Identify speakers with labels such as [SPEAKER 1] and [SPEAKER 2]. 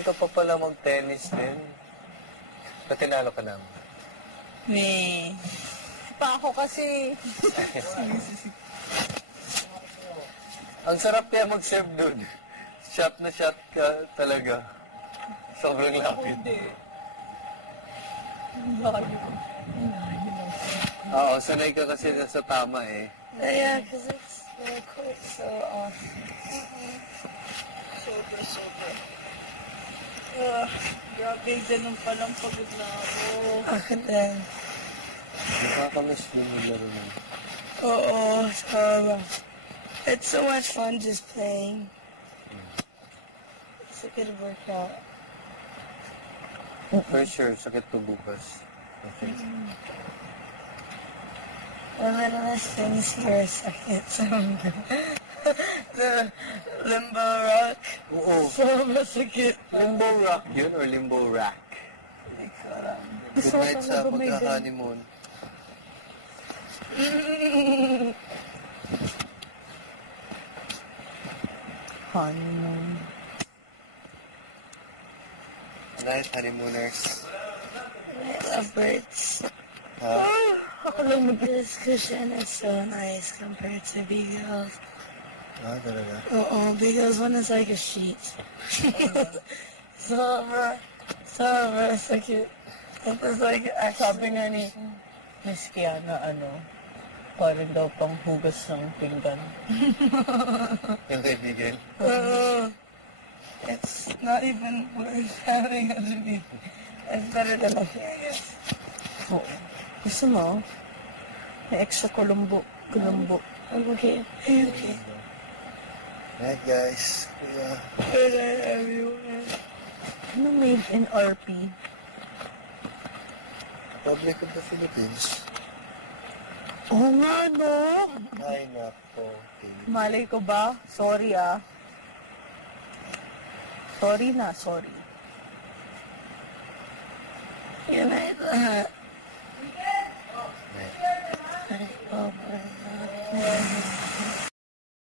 [SPEAKER 1] ka pa pala mag-tennis din. Ba't tinalo ka naman?
[SPEAKER 2] Pa ako kasi.
[SPEAKER 1] Ang sarap kaya mag-serve dun. Shot na shot ka talaga. Sobrang lapit. Oo, sanay ka kasi sa tama eh.
[SPEAKER 2] Yeah, because it's very quick, so off. Sobra. Grabe, ganun palang pagod na ako. Ako din.
[SPEAKER 1] Nakakamiss din yung laro na.
[SPEAKER 2] Oo, sobra. It's so much fun just playing. It's a good workout.
[SPEAKER 1] For sure, sakit to bukas. Okay.
[SPEAKER 2] One littlest things here a second. The limbo rock.
[SPEAKER 1] Oo.
[SPEAKER 2] Sobrang sakit.
[SPEAKER 1] Limbo rock yun or limbo rack?
[SPEAKER 2] Hindi ko alam.
[SPEAKER 1] Good night sa magka-honeymoon.
[SPEAKER 2] Honeymoon.
[SPEAKER 1] Good night, honeymooners.
[SPEAKER 2] I love birds.
[SPEAKER 1] Huh?
[SPEAKER 2] This cushion is so nice compared to Beagle's.
[SPEAKER 1] Talaga?
[SPEAKER 2] Oo, Beagle's one is like a sheet. Sobra sakit. It was like, sabi nga ni Miss Kiana, parang daw pang hugas ng pinggan.
[SPEAKER 1] Yung kaibigan?
[SPEAKER 2] It's not even worth having a baby. It's better than nothing, I guess. Oo. Gusto mo? May extra kulumbo. I'm okay. Okay.
[SPEAKER 1] Night, guys. Yeah.
[SPEAKER 2] Good night, everyone. Ano made in RP?
[SPEAKER 1] Republic of the Philippines.
[SPEAKER 2] Oo nga, no?
[SPEAKER 1] Ay, nako.
[SPEAKER 2] Malay ko ba? Sorry, Sorry na, sorry. Good night, lahat.